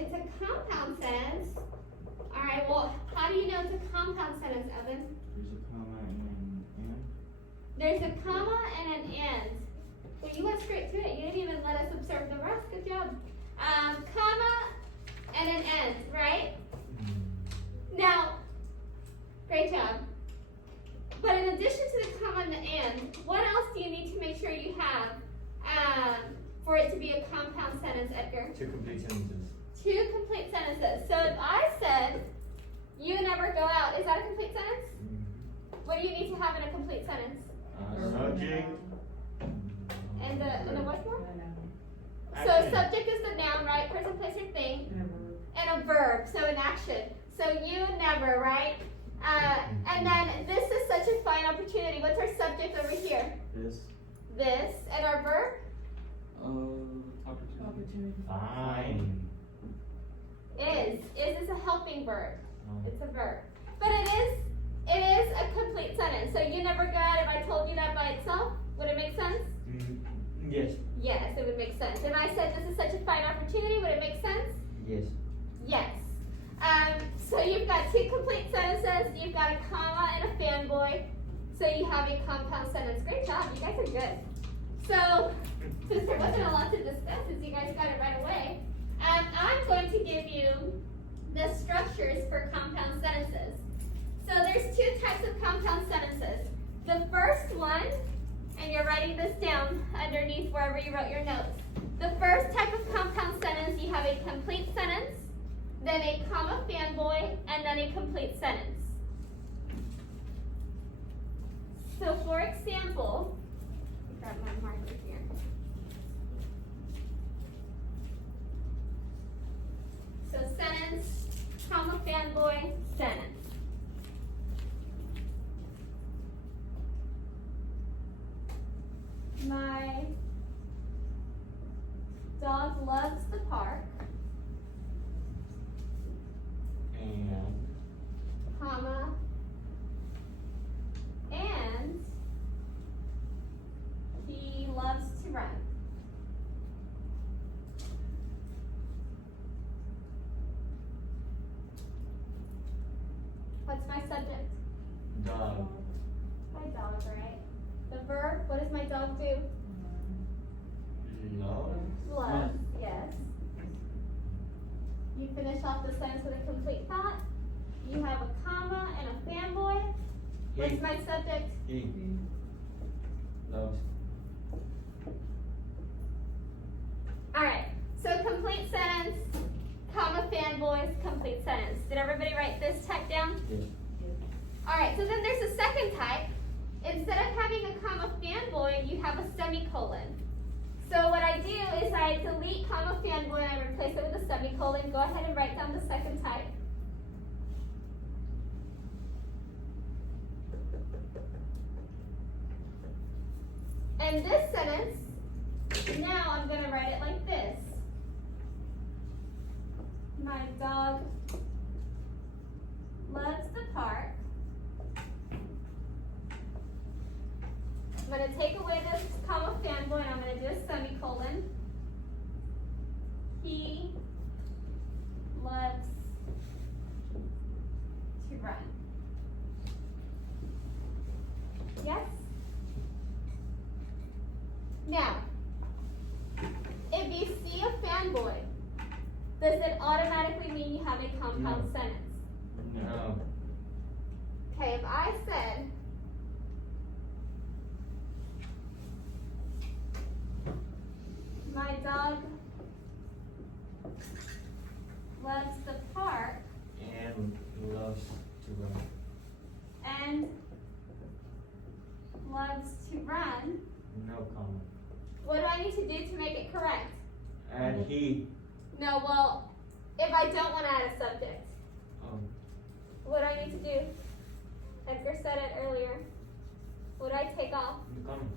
It's a compound sentence. All right, well, how do you know it's a compound sentence, Evan? There's a comma and an and. There's a comma and an and. Well, you went straight to it. You didn't even let us observe the rest. Good job. Comma and an and, right? Now, great job. But in addition to the comma and the and, what else do you need to make sure you have for it to be a compound sentence, Edgar? Two complete sentences. Two complete sentences. So if I said, you never go out, is that a complete sentence? What do you need to have in a complete sentence? Subject. And the what more? So Action. subject is the noun, right? Person, place, or thing. And a verb, so an action. So you never, right? And then this is such a fine opportunity. What's our subject over here? This. This. And our verb? Opportunity. Fine. Is. Is a helping verb. Um, It's a verb. But it is a complete sentence. So you never go out, if I told you that by itself, would it make sense? Yes. Yes, it would make sense. If I said this is such a fine opportunity, would it make sense? Yes. Yes. So you've got two complete sentences, you've got a comma and a fanboy, so you have a compound sentence. Great job, you guys are good. So, since there wasn't a lot to discuss, since you guys got it right away, I'm going to give you the structures for compound sentences. So there's two types of compound sentences. The first one, and you're writing this down underneath wherever you wrote your notes. The first type of compound sentence, you have a complete sentence, then a comma fanboy, and then a complete sentence. So for example, grab my marker here. So sentence, comma fanboy, sentence. My dog loves the park, And. comma, and he loves to run. What's my subject? Dog. My dog, right? The verb, what does my dog do? Love. Loves, yes. You finish off the sentence with a complete thought. You have a comma and a fanboy. What's He. my subject? He. Loves. Alright, so complete sentence, comma fanboys, complete sentence. Did everybody write this type down? Yes. Alright, so then there's a second type. Instead of having a comma fanboy, you have a semicolon. So what I do is I delete comma fanboy and I replace it with a semicolon. Go ahead and write down the second type. And this sentence, now I'm going to write it like this. My dog loves the park. I'm going to take away this comma fanboy and I'm going to do a semicolon. He loves to run. Yes? Now, if you see a fanboy, does it automatically mean you have a compound sentence? No. Okay, if I said, my dog loves the park And loves to run. and loves to run, No comma. what do I need to do to make it correct? And he. No, well, if I don't want to add a subject, what do I need to do? Edgar said it earlier. What do I take off?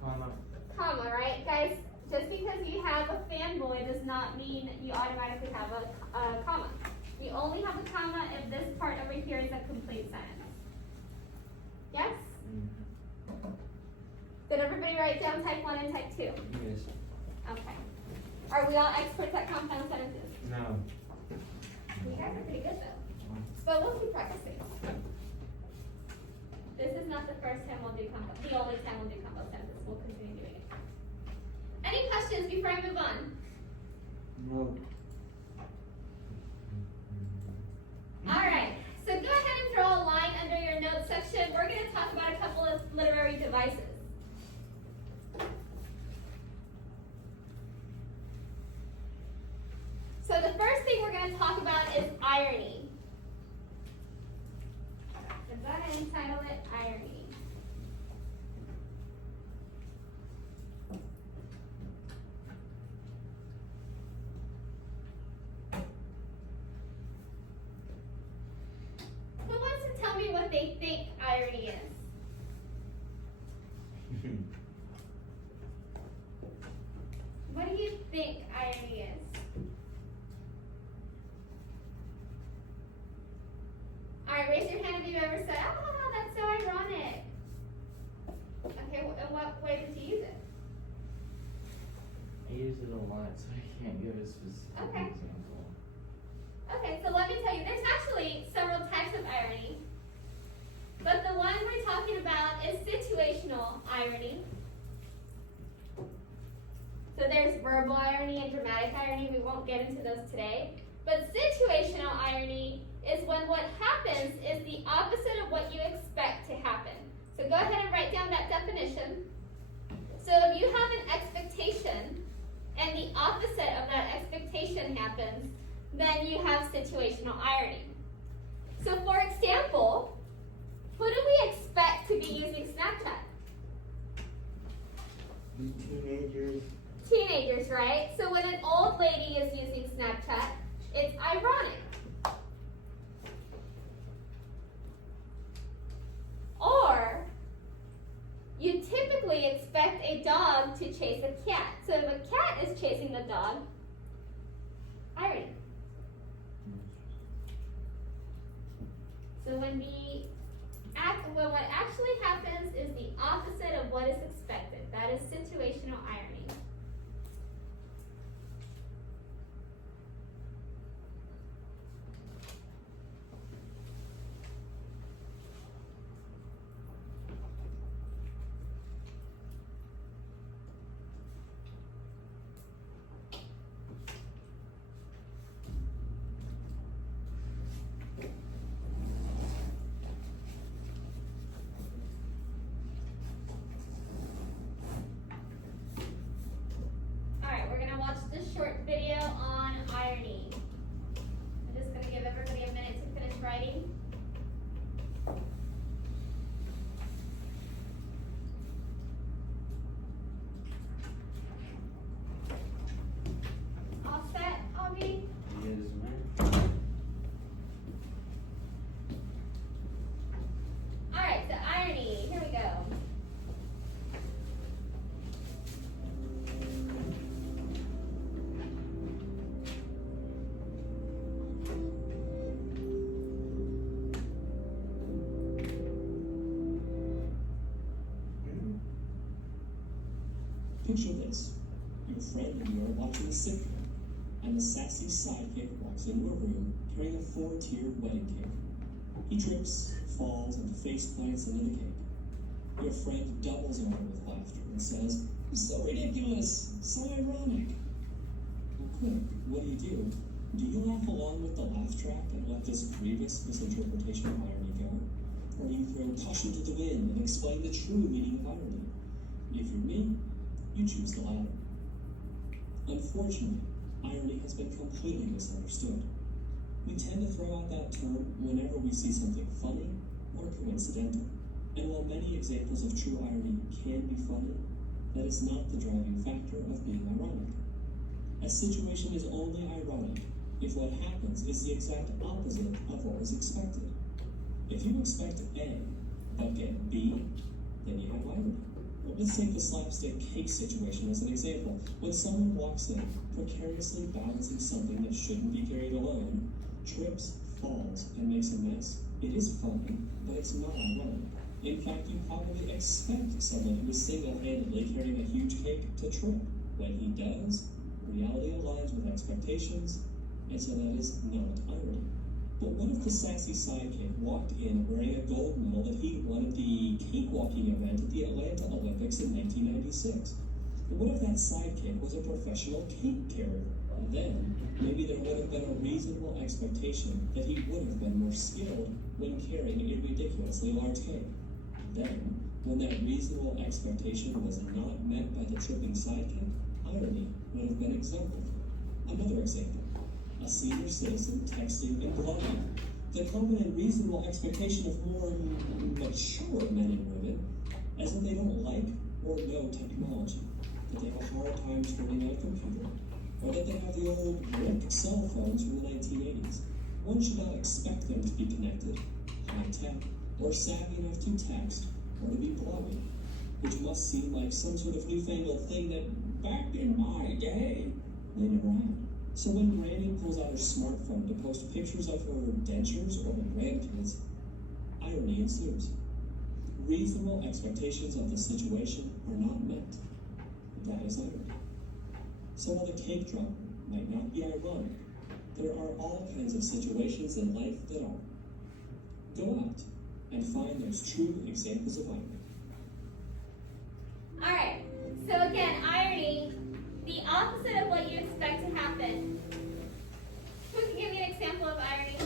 Comma. Comma, right? Guys, just because you have a fanboy does not mean you automatically have a comma. You only have a comma if this part over here is a complete sentence. Yes? Did everybody write down type 1 and type 2? Yes. Okay. Are we all experts at compound sentences? No. You guys are pretty good though. But we'll keep practicing. This is not the first time we'll do combo, the only time we'll do combo sentences. We'll continue doing it. Any questions before I move on? No. Alright, so go ahead and draw a line under your notes section. We're going to talk about a couple of literary devices. So the first thing we're going to talk about is irony. I'm going to entitle it irony. Who wants to tell me what they think irony is? What do you think irony is? Alright, raise your hand if you've ever said, oh, that's so ironic. Okay, in what way did you use it? I use it a lot, so I can't give a specific Okay. example. Okay, so let me tell you, there's actually several types of irony. But the one we're talking about is situational irony. So there's verbal irony and dramatic irony. We won't get into those today. But situational irony is when what happens is the opposite of what you expect to happen. So go ahead and write down that definition. So if you have an expectation and the opposite of that expectation happens, then you have situational irony. So for example, who do we expect to be using Snapchat? Teenagers. Teenagers, right? So when an old lady is using Snapchat, it's ironic. Or you typically expect a dog to chase a cat. So if a cat is chasing the dog, irony. So when what actually happens is the opposite of what is expected. That is situational irony. Alright, we're going to watch this short video on irony. I'm just going to give everybody a minute to finish writing. All set, Aubrey? Yes, ma'am. Alright, so irony. Here we go. Picture this. Your friend and you are watching a sitcom, and the sassy sidekick walks into a room carrying a 4-tiered wedding cake. He trips, falls, and face plants into the cake. Your friend doubles over with laughter and says, "So ridiculous! So ironic!" Well, quick, what do? Do you laugh along with the laugh track and let this grievous misinterpretation of irony go? Or do you throw caution to the wind and explain the true meaning of irony? If you're me, you choose the latter. Unfortunately, irony has been completely misunderstood. We tend to throw out that term whenever we see something funny or coincidental. And while many examples of true irony can be funny, that is not the driving factor of being ironic. A situation is only ironic if what happens is the exact opposite of what was expected. If you expect A, but get B, then you have irony. Let's take the slapstick cake situation as an example. When someone walks in, precariously balancing something that shouldn't be carried alone, trips, falls, and makes a mess, it is funny, but it's not ironic. In fact, you probably expect someone who is single-handedly carrying a huge cake to trip. When he does, reality aligns with expectations, and so that is not irony. But what if the sassy sidekick walked in wearing a gold medal that he won at the cakewalking event at the Atlanta Olympics in 1996? And what if that sidekick was a professional cake carrier? And then, maybe there would have been a reasonable expectation that he would have been more skilled when carrying a ridiculously large cake. Then, when that reasonable expectation was not met by the tripping sidekick, irony would have been exemplified. Another example. A senior citizen texting and blogging. The common and reasonable expectation of more mature men and women is that they don't like or know technology, that they have a hard time turning on a computer, or that they have the old brick cell phones from the 1980s. One should not expect them to be connected, high-tech, or savvy enough to text or to be blogging, which must seem like some sort of newfangled thing that, back in my day, they never had. So when Granny pulls out her smartphone to post pictures of her dentures or her grandkids, irony ensues. Reasonable expectations of the situation are not met. That is irony. So while the cake drop might not be ironic, there are all kinds of situations in life that are. Go out and find those true examples of irony. Alright, so again, irony, the opposite of what you expect to happen. Who can give me an example of irony?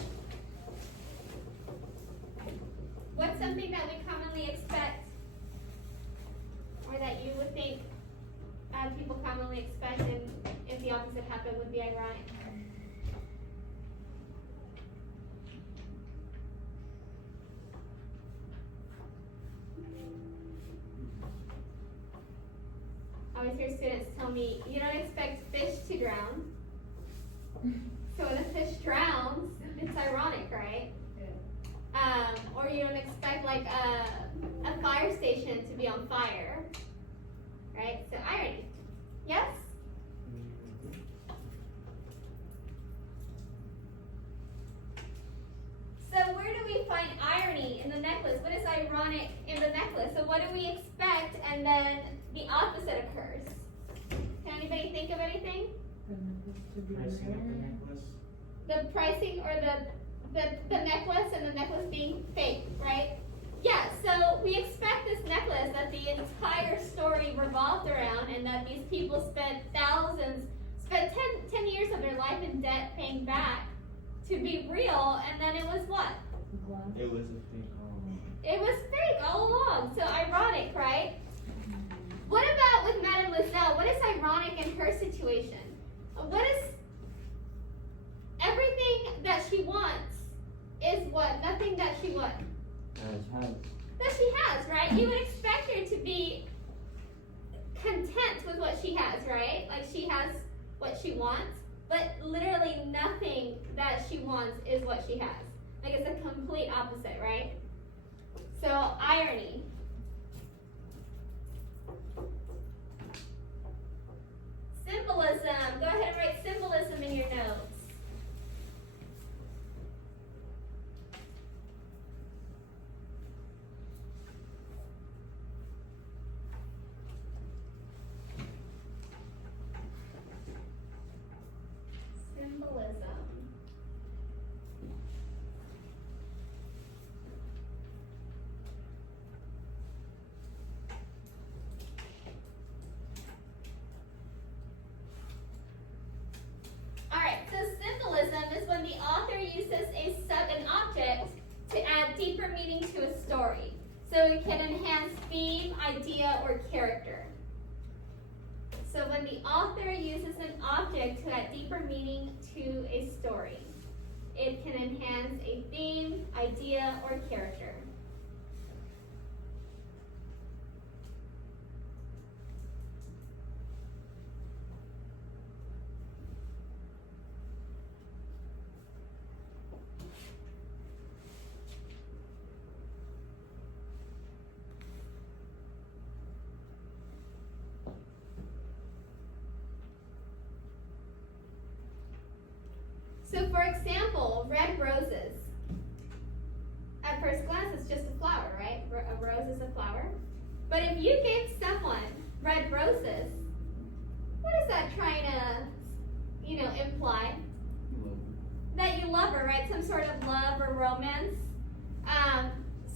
What's something that we commonly expect? Or that you would think people commonly expect, and if the opposite happened would be ironic? I always hear students tell me, you don't expect fish to drown. So when a fish drowns, it's ironic, right? Or you don't expect like a fire station to be on fire, right? So irony. Yes? So where do we find irony in the necklace? What is ironic in the necklace? So what do we expect and then the opposite occurs? Can anybody think of anything? Pricing of the necklace. The pricing or the necklace and the necklace being fake, right? Yeah, so we expect this necklace that the entire story revolved around and that these people spent 10 years of their life in debt paying back to be real, and then it was what? It was a thing. It was fake all along, so ironic, right? What about with Madame Lizelle? What is ironic in her situation? What is everything that she wants is what? Nothing that she what? That she has, right? You would expect her to be content with what she has, right? Like she has what she wants, but literally nothing that she wants is what she has. Like it's a complete opposite, right? So irony. Symbolism. Go ahead and write symbolism in your notes. Symbolism. Alright, so symbolism is when the author uses an object to add deeper meaning to a story. So it can enhance theme, idea, or character. So when the author uses an object to add deeper meaning to a story, it can enhance a theme, idea, or character. So for example, red roses. At first glance, it's just a flower, right? A rose is a flower. But if you gave someone red roses, what is that trying to, imply? Love. that you love her, right? Some sort of love or romance.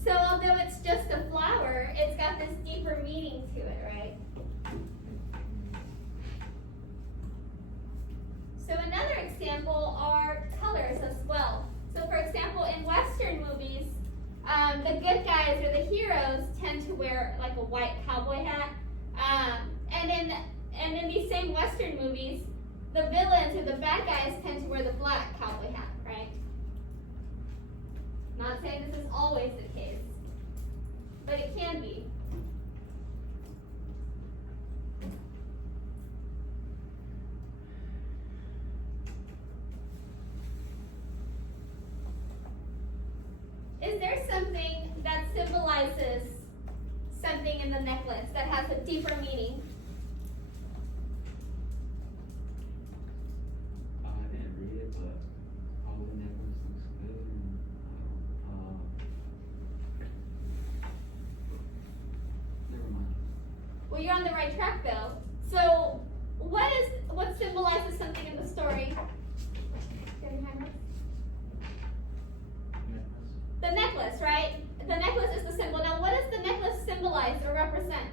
So although it's just a flower, it's got this deeper meaning to it, right? So another example are colors as well. So for example, in Western movies, the good guys or the heroes tend to wear like a white cowboy hat. And in these same Western movies, the villains or the bad guys tend to wear the black cowboy hat, right? Not saying this is always the case, but it can be. Is there something that symbolizes something in the necklace that has a deeper meaning? I didn't read it, but all the necklace looks good. And, never mind. Well, you're on the right track, though. So, what symbolizes something in the story? Necklace. The necklace, right? The necklace is the symbol. Now, what does the necklace symbolize or represent?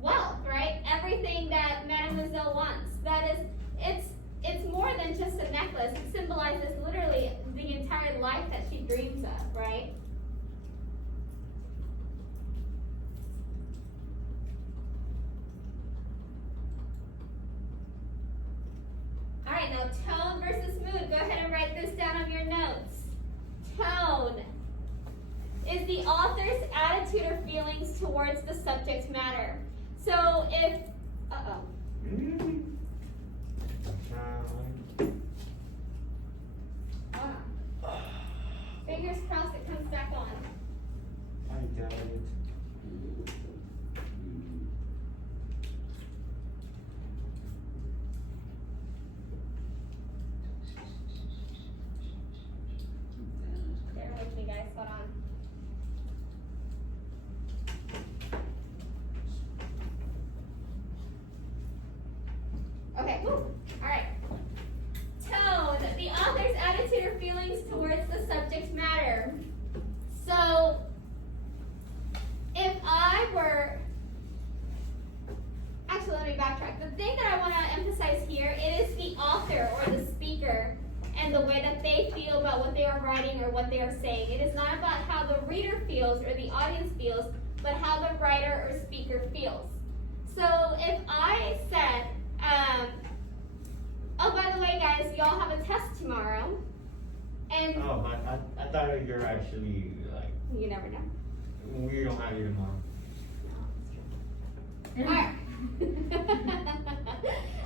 Wealth, right? Everything that Mademoiselle wants. That is, it's more than just a necklace. It symbolizes literally the entire life that she dreams of, right? All right, now tone versus mood. Go ahead and write this down on your notes. Tone is the author's attitude or feelings towards the subject matter. So if, hold on. Fingers crossed it comes back on. I got it. Bear with me, guys. Hold on. Okay. Woo. All right. Tone, the author's attitude or feelings towards the subject matter. So, if I were, actually, let me backtrack. The thing that I want to emphasize here, it is the author or the speaker and the way that they feel about what they are writing or what they are saying. It is not about how the reader feels or the audience feels, but how the writer or speaker feels. So if I said, oh, by the way, guys, y'all have a test tomorrow, and Oh, I thought you're actually like, you never know. we don't have you tomorrow. Alright.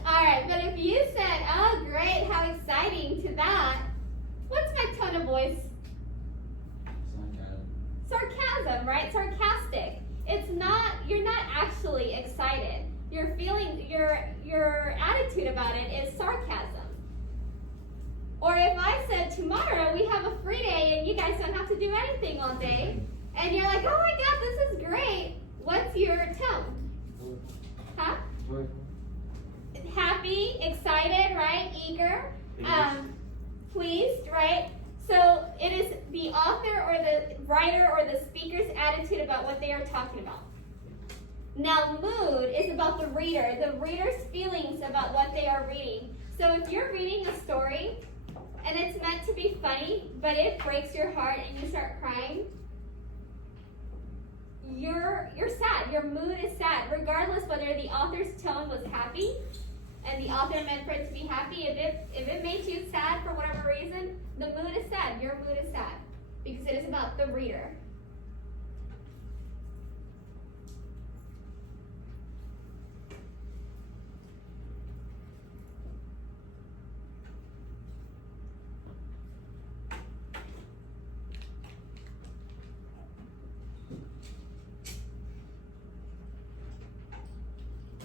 Alright, but if you said, oh great, how exciting to that, what's my tone of voice? Sarcasm, right? Sarcastic. It's not, you're not actually excited. Your feeling, your attitude about it is sarcasm. Or if I said tomorrow we have a free day and you guys don't have to do anything all day, and you're like, oh my god, this is great, what's your tone? Huh? Happy, excited, right? Eager, pleased, right? So it is the author or the writer or the speaker's attitude about what they are talking about. Now, mood is about the reader's feelings about what they are reading. So if you're reading a story and it's meant to be funny, but it breaks your heart and you start crying, you're sad. Your mood is sad, regardless whether the author's tone was happy and the author meant for it to be happy. If it made you sad for whatever reason, the mood is sad. Your mood is sad because it is about the reader.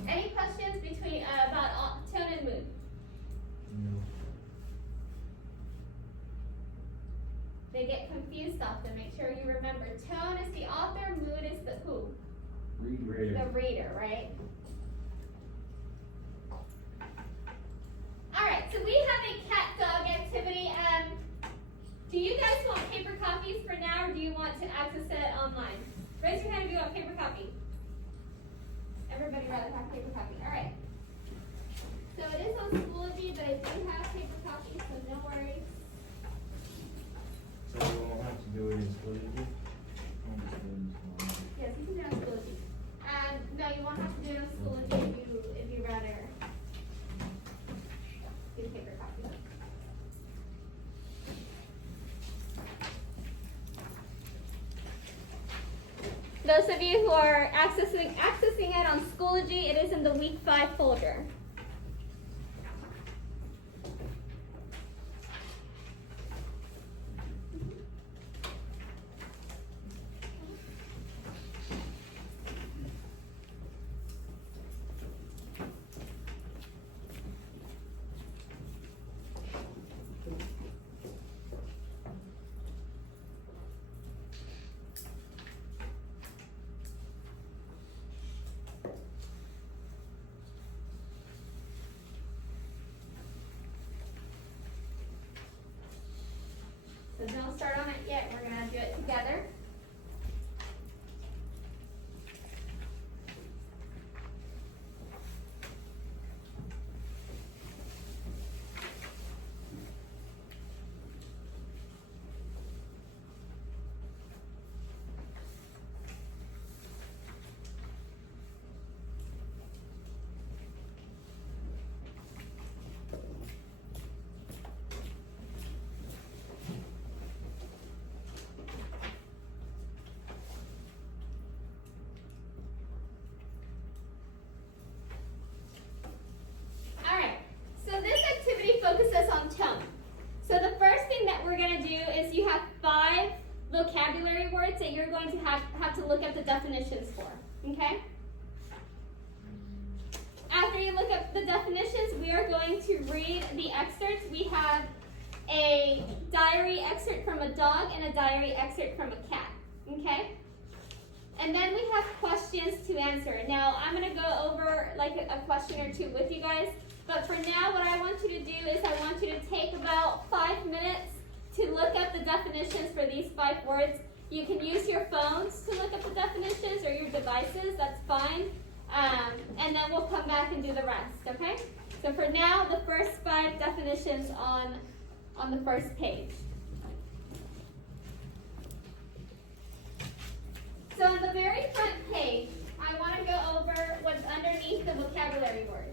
Any questions between about tone and mood? No. They get confused often. Make sure you remember. Tone is the author, mood is the who? Reader. The reader, right? Alright, so we have a cat dog activity. Do you guys want paper copies for now, or do you want to access it online? Raise your hand if you want paper copy. Everybody rather have paper copy. All right. So it is on Schoology, but I do have paper copies, so no worries. So we won't have to do it in Schoology? Yes, you can do it on Schoology. No, you won't have to do it on Schoology if you rather do paper copy. Those of you who are accessing it on Schoology, it is in the Week 5 folder. So don't start on it yet, we're gonna do it together. Focuses on tone. So the first thing that we're going to do is you have 5 vocabulary words that you're going to have to look up the definitions for, okay? After you look up the definitions, we are going to read the excerpts. We have a diary excerpt from a dog and a diary excerpt from a cat, okay? And then we have questions to answer. Now, I'm going to go over like a question or two with you guys. But for now, what I want you to do is I want you to take about 5 minutes to look up the definitions for these 5 words. You can use your phones to look up the definitions or your devices, that's fine. And then we'll come back and do the rest, okay? So for now, the first 5 definitions on the first page. So on the very front page, I want to go over what's underneath the vocabulary words.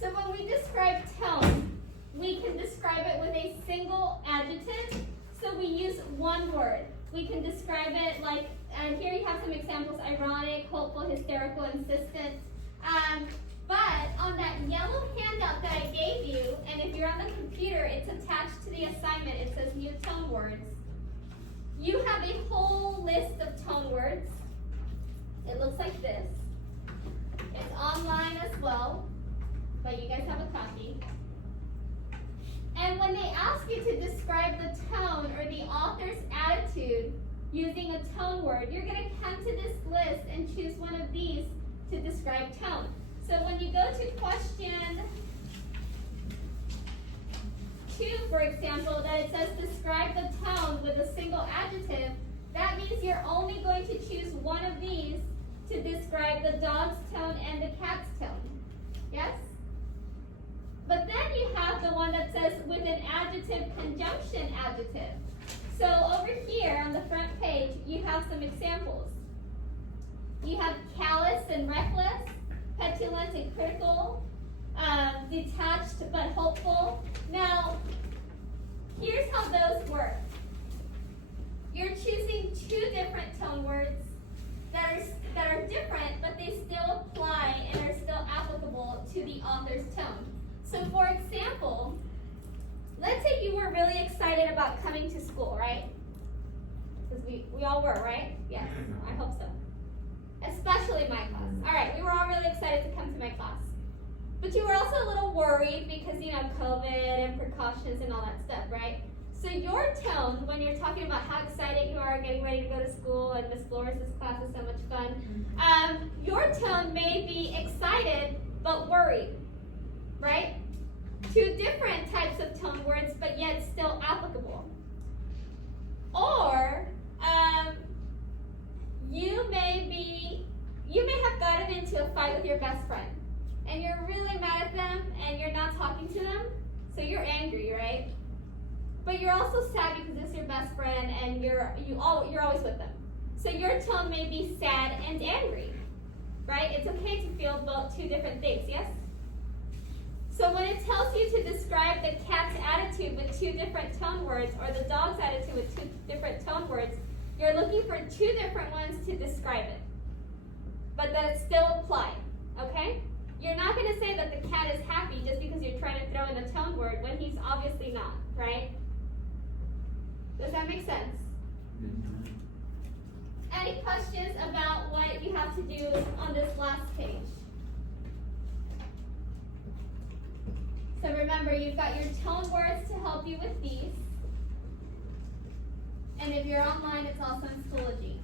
So when we describe tone, we can describe it with a single adjective. So we use one word. We can describe it like, here you have some examples: ironic, hopeful, hysterical, insistent. But on that yellow handout that I gave you, and if you're on the computer, it's attached to the assignment. It says new tone words. You have a whole list of tone words. It looks like this. It's online as well, but you guys have a copy. And when they ask you to describe the tone or the author's attitude using a tone word, you're going to come to this list and choose one of these to describe tone. So when you go to question 2, for example, that it says describe the tone with a single adjective, that means you're only going to choose one of these to describe the dog's tone and the cat's tone. Yes? But then you have the one that says with an adjective conjunction adjective. So over here on the front page, you have some examples. You have callous and reckless, petulant and critical, detached but hopeful. Now, here's how those work. You're choosing 2 different tone words that are different, but they still apply and are still applicable to the author's tone. So for example, let's say you were really excited about coming to school, right? Because we all were, right? Yes, I hope so. Especially my class. All right, we were all really excited to come to my class. But you were also a little worried because, you know, COVID and precautions and all that stuff, right? So your tone when you're talking about how excited you are getting ready to go to school and Miss Flores' class is so much fun, your tone may be excited but worried, right? Two different types of tone words, but yet still applicable. Or you may have gotten into a fight with your best friend, and you're really mad at them, and you're not talking to them, so you're angry, right? But you're also sad because it's your best friend, and you're always with them. So your tone may be sad and angry, right? It's okay to feel both two different things, yes? So when it tells you to describe the cat's attitude with two different tone words, or the dog's attitude with two different tone words, you're looking for two different ones to describe it, but that it still apply, okay? You're not going to say that the cat is happy just because you're trying to throw in a tone word when he's obviously not, right? Does that make sense? Any questions about what you have to do on this last page? So remember, you've got your tone words to help you with these. And if you're online, it's also in Schoology.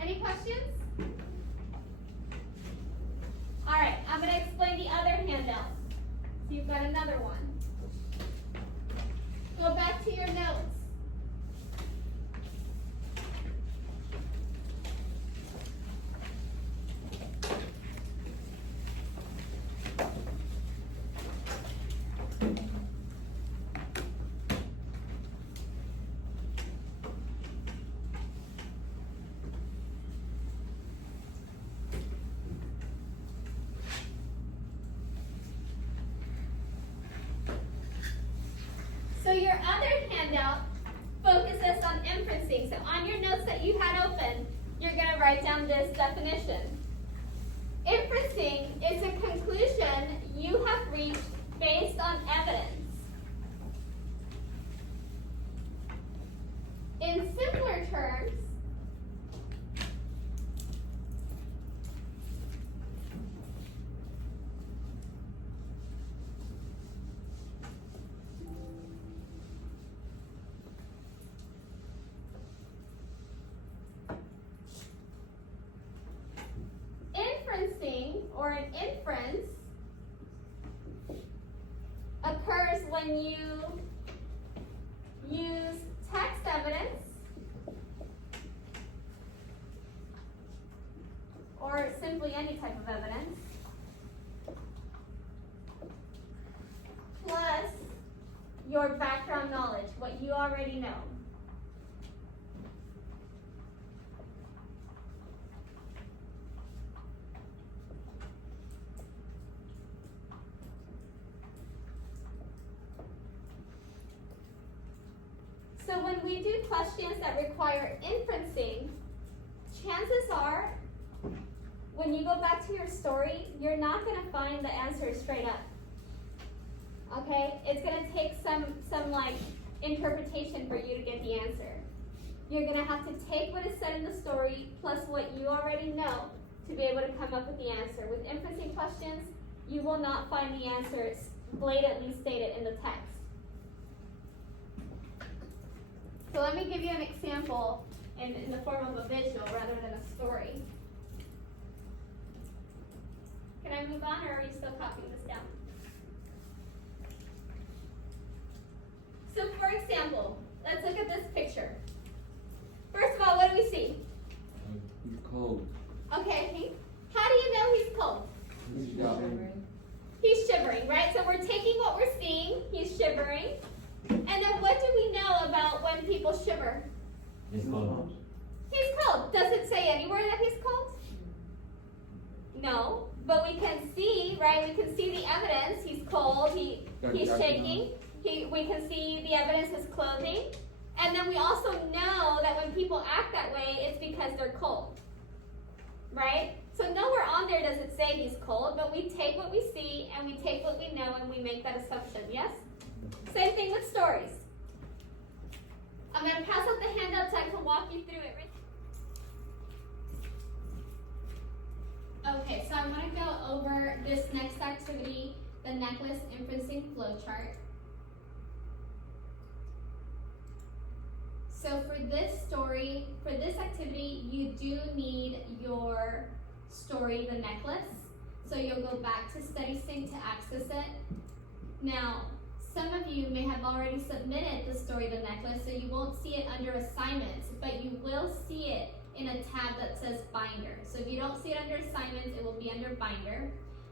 Any questions? All right, I'm going to explain the other handout. So you've got another one. Go back to your notes. So your other handout focuses on inferencing. So on your notes that you had open, you're going to write down this definition. Inferencing is a conclusion you have reached based on evidence. In simpler terms, inferencing, or an inference, occurs when you use text evidence or simply any type of evidence plus your background knowledge, what you already know. So when we do questions that require inferencing, chances are, when you go back to your story, you're not going to find the answer straight up. Okay? It's going to take some like interpretation for you to get the answer. You're going to have to take what is said in the story plus what you already know to be able to come up with the answer. With inferencing questions, you will not find the answer blatantly stated in the text. So let me give you an example in the form of a visual rather than a story. Can I move on, or are you still copying this down? So for example, let's look at this picture. First of all, what do we see? He's cold. Okay, Hank. How do you know he's cold? He's shivering. He's shivering, right? So we're taking what we're seeing, he's shivering. And then what do we know about when people shiver? It's cold. He's cold. Does it say anywhere that he's cold? No. But we can see, right? We can see the evidence. He's cold. He's shaking. We can see the evidence is clothing. And then we also know that when people act that way, it's because they're cold. Right? So nowhere on there does it say he's cold, but we take what we see and we take what we know and we make that assumption. Yes? Same thing with stories. I'm gonna pass out the handout so I can walk you through it. Okay, so I'm gonna go over this next activity, the necklace inferencing flowchart. So for this activity, you do need your story, the necklace. So you'll go back to StudySync to access it. Now, some of you may have already submitted the story, the necklace, so you won't see it under assignments, but you will see it in a tab that says binder. So if you don't see it under assignments, it will be under binder.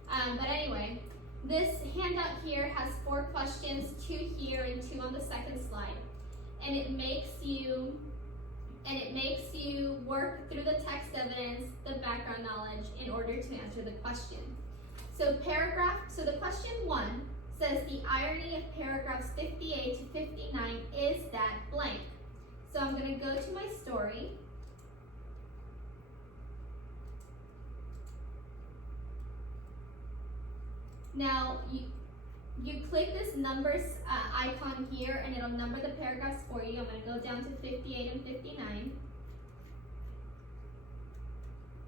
But anyway, this handout here has 4 questions, 2 here and 2 on the second slide. And it makes you work through the text evidence, the background knowledge in order to answer the question. So the question 1 says the irony of paragraphs 58 to 59 is that blank. So I'm going to go to my story. Now you click this numbers icon here and it'll number the paragraphs for you. I'm going to go down to 58 and 59.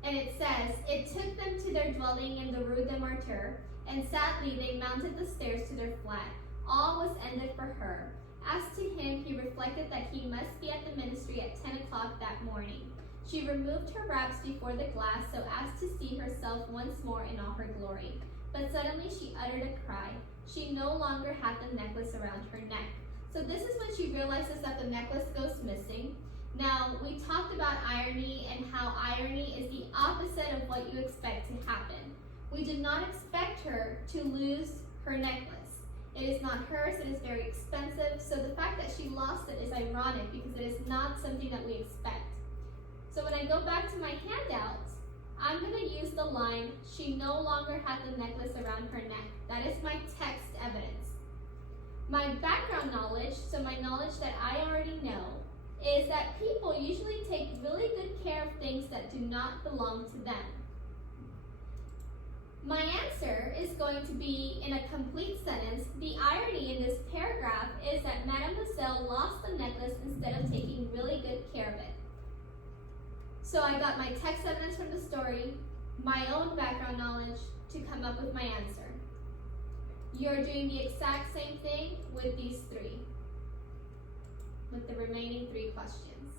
And it says, it took them to their dwelling in the Rue de Martyr, and sadly they mounted the stairs to their flat. All was ended for her. As to him, he reflected that he must be at the ministry at 10 o'clock that morning. She removed her wraps before the glass so as to see herself once more in all her glory. But suddenly she uttered a cry. She no longer had the necklace around her neck. So this is when she realizes that the necklace goes missing. Now, we talked about irony and how irony is the opposite of what you expect to happen. We did not expect her to lose her necklace. It is not hers, it is very expensive, so the fact that she lost it is ironic because it is not something that we expect. So when I go back to my handout, I'm going to use the line, she no longer had the necklace around her neck. That is my text evidence. My background knowledge, so my knowledge that I already know, is that people usually take really good care of things that do not belong to them. My answer is going to be in a complete sentence. The irony in this paragraph is that Mademoiselle lost the necklace instead of taking really good care of it. So I got my text evidence from the story, my own background knowledge to come up with my answer. You're doing the exact same thing with these 3, with the remaining 3 questions.